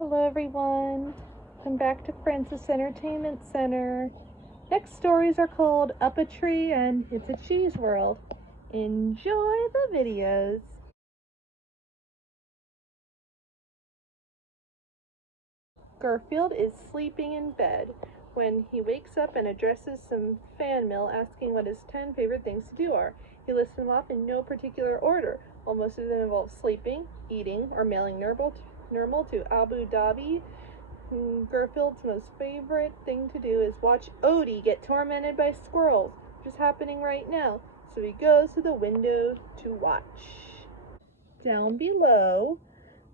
Hello everyone, welcome back to Princess Entertainment Center. Next stories are called Up a Tree and It's a Cheese World. Enjoy the videos. Garfield is sleeping in bed when he wakes up and addresses some fan mail asking what his 10 favorite things to do are. He lists them off in no particular order, while most of them involve sleeping, eating, or mailing Nirmal to Abu Dhabi. Garfield's most favorite thing to do is watch Odie get tormented by squirrels, which is happening right now, so he goes to the window to watch. Down below,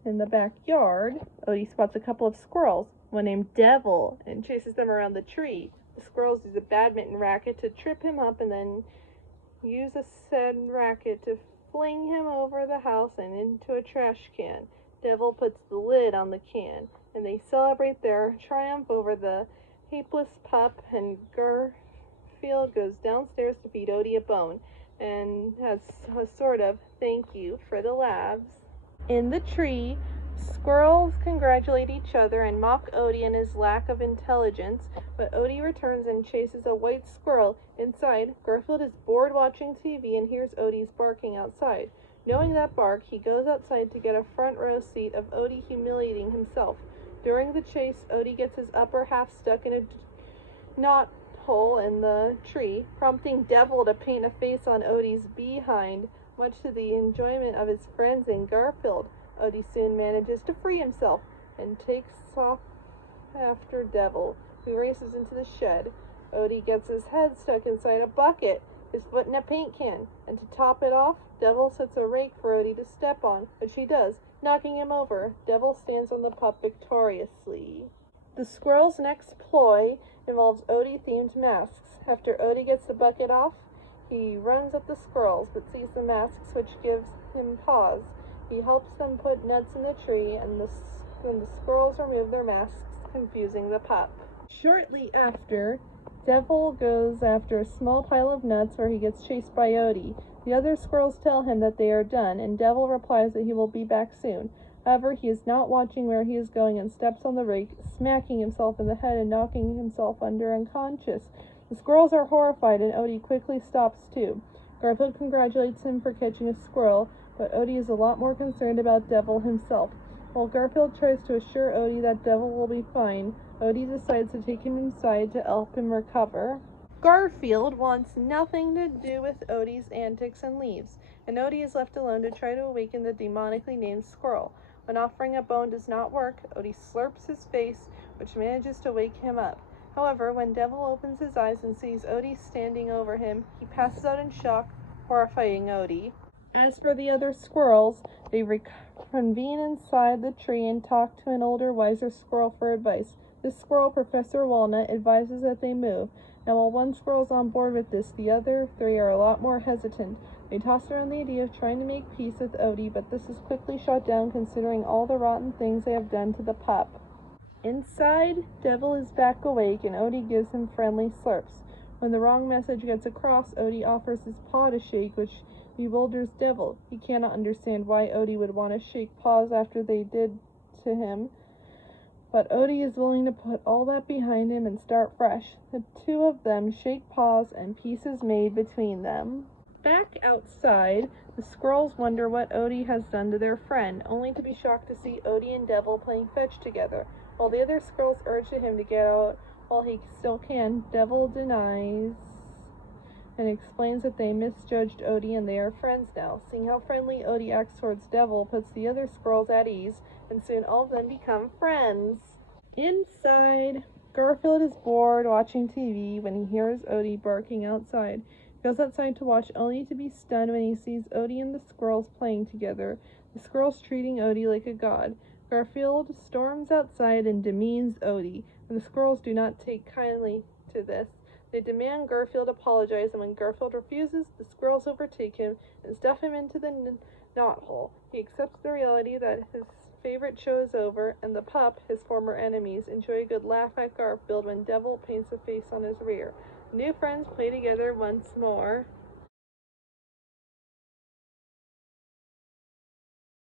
in the backyard, Odie spots a couple of squirrels, one named Devil, and chases them around the tree. The squirrels use a badminton racket to trip him up and then use a said racket to fling him over the house and into a trash can. Devil puts the lid on the can, and they celebrate their triumph over the helpless pup, and Garfield goes downstairs to feed Odie a bone, and has a sort of thank you for the laughs. In the tree, squirrels congratulate each other and mock Odie and his lack of intelligence, but Odie returns and chases a white squirrel. Inside, Garfield is bored watching TV and hears Odie's barking outside. Knowing that bark, he goes outside to get a front row seat of Odie humiliating himself. During the chase, Odie gets his upper half stuck in a knot hole in the tree, prompting Devil to paint a face on Odie's behind, much to the enjoyment of his friends and Garfield. Odie soon manages to free himself and takes off after Devil, who races into the shed. Odie gets his head stuck inside a bucket, his foot in a paint can, and to top it off, Devil sets a rake for Odie to step on, which he does, knocking him over. Devil stands on the pup victoriously. The squirrel's next ploy involves Odie-themed masks. After Odie gets the bucket off, he runs at the squirrels, but sees the masks, which gives him pause. He helps them put nuts in the tree, and the squirrels remove their masks, confusing the pup. Shortly after, Devil goes after a small pile of nuts where he gets chased by Odie. The other squirrels tell him that they are done, and Devil replies that he will be back soon. However, he is not watching where he is going and steps on the rake, smacking himself in the head and knocking himself under unconscious. The squirrels are horrified, and Odie quickly stops too. Garfield congratulates him for catching a squirrel, but Odie is a lot more concerned about Devil himself. While Garfield tries to assure Odie that Devil will be fine, Odie decides to take him inside to help him recover. Garfield wants nothing to do with Odie's antics and leaves, and Odie is left alone to try to awaken the demonically named squirrel. When offering a bone does not work, Odie slurps his face, which manages to wake him up. However, when Devil opens his eyes and sees Odie standing over him, he passes out in shock, horrifying Odie. As for the other squirrels, they reconvene inside the tree and talk to an older, wiser squirrel for advice. This squirrel, Professor Walnut, advises that they move. Now, while one squirrel is on board with this, the other three are a lot more hesitant. They toss around the idea of trying to make peace with Odie, but this is quickly shot down considering all the rotten things they have done to the pup. Inside, Devil is back awake, and Odie gives him friendly slurps. When the wrong message gets across, Odie offers his paw to shake, which bewilders Devil. He cannot understand why Odie would want to shake paws after they did to him, but Odie is willing to put all that behind him and start fresh. The two of them shake paws, and peace is made between them. Back outside, the squirrels wonder what Odie has done to their friend, only to be shocked to see Odie and Devil playing fetch together. While the other squirrels urge him to get out while he still can, Devil denies and explains that they misjudged Odie and they are friends now. Seeing how friendly Odie acts towards Devil puts the other squirrels at ease, and soon all of them become friends. Inside, Garfield is bored watching TV when he hears Odie barking outside. He goes outside to watch, only to be stunned when he sees Odie and the squirrels playing together, the squirrels treating Odie like a god. Garfield storms outside and demeans Odie, and the squirrels do not take kindly to this. They demand Garfield apologize, and when Garfield refuses, the squirrels overtake him and stuff him into the knot hole. He accepts the reality that his favorite show is over, and the pup, his former enemies, enjoy a good laugh at Garfield when Devil paints a face on his rear. The new friends play together once more.